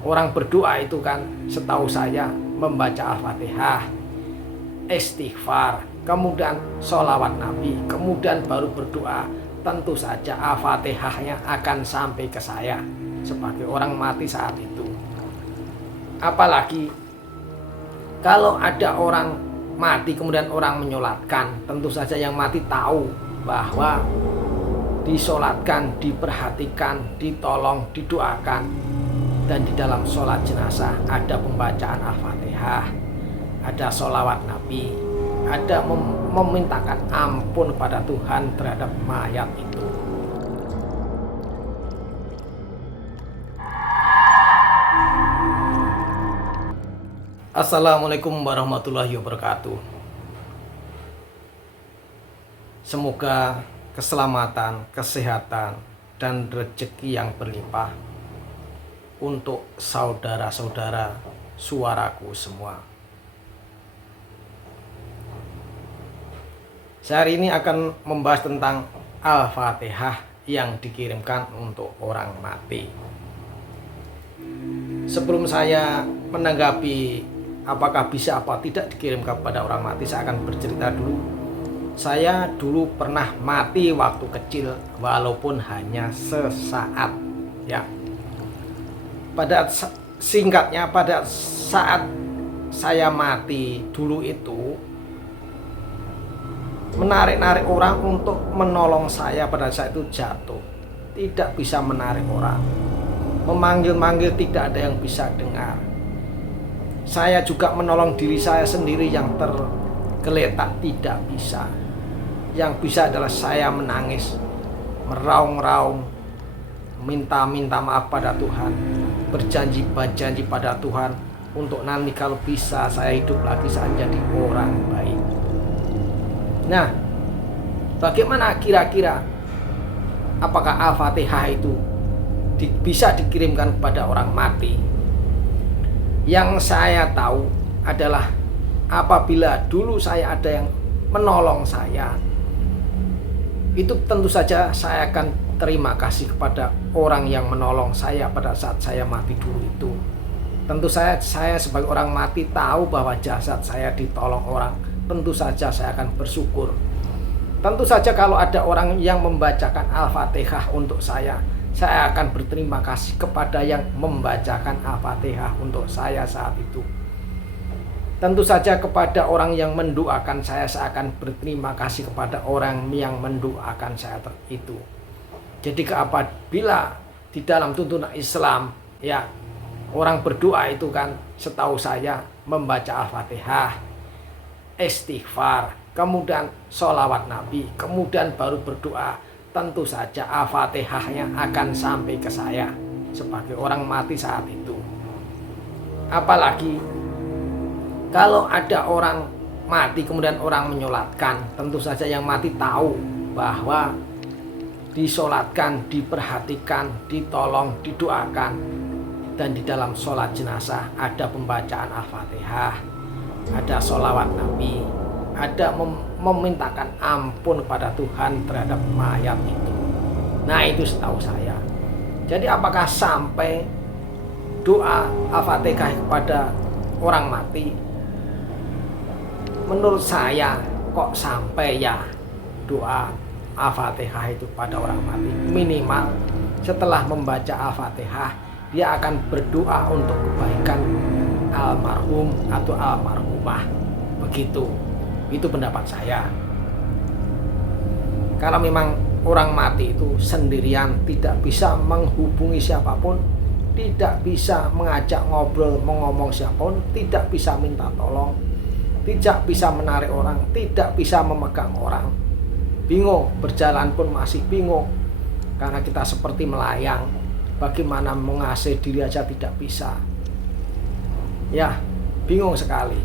Orang berdoa itu kan setahu saya membaca Al-Fatihah, istighfar, kemudian sholawat Nabi, kemudian baru berdoa. Tentu saja Al-Fatihahnya akan sampai ke saya sebagai orang mati saat itu. Apalagi kalau ada orang mati kemudian orang menyolatkan, tentu saja yang mati tahu bahwa disolatkan, diperhatikan, ditolong, didoakan. Dan di dalam sholat jenazah ada pembacaan Al-Fatihah, ada sholawat Nabi, ada memintakan ampun pada Tuhan terhadap mayat itu. Assalamualaikum warahmatullahi wabarakatuh. Semoga keselamatan, kesehatan, dan rezeki yang berlimpah untuk saudara-saudara suaraku semua. Saya hari ini akan membahas tentang Al-Fatihah yang dikirimkan untuk orang mati. Sebelum saya menanggapi apakah bisa apa tidak dikirimkan kepada orang mati, saya akan bercerita dulu. Saya dulu pernah mati waktu kecil, walaupun hanya sesaat, ya. Pada saat saya mati dulu itu, menarik-narik orang untuk menolong saya pada saat itu jatuh. Tidak bisa menarik orang, memanggil-manggil tidak ada yang bisa dengar. Saya juga menolong diri saya sendiri yang tergeletak tidak bisa. Yang bisa adalah saya menangis, meraung-raung, minta maaf pada Tuhan, berjanji pada Tuhan untuk nanti kalau bisa saya hidup lagi, saya jadi orang baik. Nah, bagaimana kira-kira apakah Al-Fatihah itu bisa dikirimkan kepada orang mati? Yang saya tahu adalah apabila dulu saya ada yang menolong saya, itu tentu saja saya akan terima kasih kepada orang yang menolong saya pada saat saya mati dulu itu. Tentu saya sebagai orang mati tahu bahwa jasad saya ditolong orang. Tentu saja saya akan bersyukur. Tentu saja kalau ada orang yang membacakan Al-Fatihah untuk saya akan berterima kasih kepada yang membacakan Al-Fatihah untuk saya saat itu. Tentu saja kepada orang yang mendoakan saya akan berterima kasih kepada orang yang mendoakan saya itu. Jadi apabila di dalam tuntunan Islam, ya, orang berdoa itu kan setahu saya membaca Al-Fatihah, istighfar, kemudian sholawat Nabi, kemudian baru berdoa. Tentu saja Al-Fatihahnya akan sampai ke saya sebagai orang mati saat itu. Apalagi kalau ada orang mati kemudian orang menyolatkan, tentu saja yang mati tahu bahwa disolatkan, diperhatikan, ditolong, didoakan. Dan di dalam sholat jenazah ada pembacaan Al-Fatihah, ada sholawat Nabi, ada memintakan ampun pada Tuhan terhadap mayat itu. Nah, itu setahu saya. Jadi apakah sampai doa Al-Fatihah kepada orang mati? Menurut saya kok sampai ya doa Al-Fatihah itu pada orang mati. Minimal setelah membaca Al-Fatihah, dia akan berdoa untuk kebaikan almarhum atau almarhumah. Begitu. Itu pendapat saya. Kalau memang orang mati itu sendirian, tidak bisa menghubungi siapapun, tidak bisa mengajak ngobrol, mengomong siapapun, tidak bisa minta tolong, tidak bisa menarik orang, tidak bisa memegang orang. Bingung, berjalan pun masih bingung. Karena kita seperti melayang, bagaimana mengasihi diri aja tidak bisa. Ya, bingung sekali.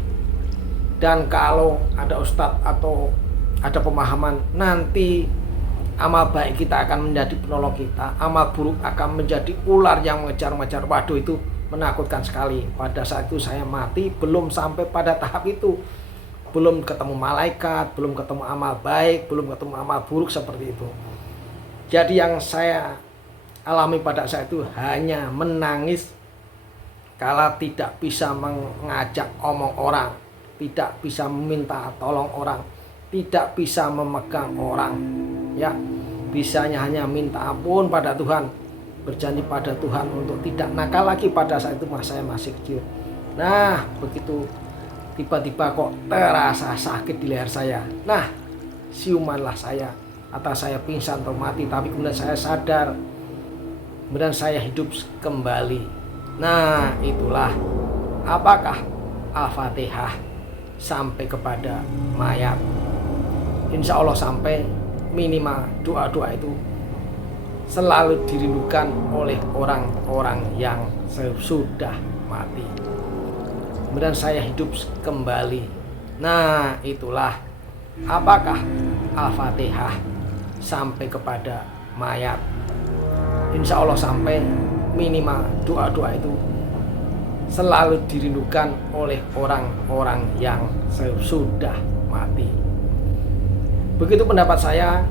Dan kalau ada ustadz atau ada pemahaman, nanti amal baik kita akan menjadi penolong kita, amal buruk akan menjadi ular yang mengejar-ngejar. Waduh, itu menakutkan sekali. Pada saat itu saya mati, belum sampai pada tahap itu. Belum ketemu malaikat, belum ketemu amal baik, belum ketemu amal buruk seperti itu. Jadi yang saya alami pada saat itu hanya menangis kalau tidak bisa mengajak omong orang, tidak bisa meminta tolong orang, tidak bisa memegang orang, ya, bisanya hanya minta ampun pada Tuhan, berjanji pada Tuhan untuk tidak nakal lagi. Pada saat itu saya masih kecil. Nah, begitu tiba-tiba kok terasa sakit di leher saya. Nah, siumanlah saya, atau saya pingsan atau mati, tapi kemudian saya sadar, kemudian saya hidup kembali. Nah, itulah apakah Al-Fatihah sampai kepada mayat. Insya Allah sampai, minimal doa-doa itu selalu dirindukan oleh orang-orang yang sudah mati. Kemudian saya hidup kembali. Nah, itulah apakah Al-Fatihah sampai kepada mayat. Insya Allah sampai, minimal doa-doa itu selalu dirindukan oleh orang-orang yang sudah mati. Begitu pendapat saya,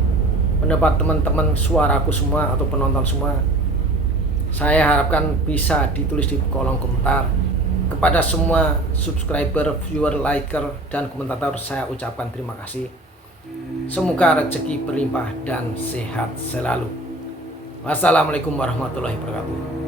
pendapat teman-teman suaraku semua atau penonton semua. Saya harapkan bisa ditulis di kolom komentar. Kepada semua subscriber, viewer, liker, dan komentator, saya ucapkan terima kasih. Semoga rezeki berlimpah dan sehat selalu. Wassalamualaikum warahmatullahi wabarakatuh.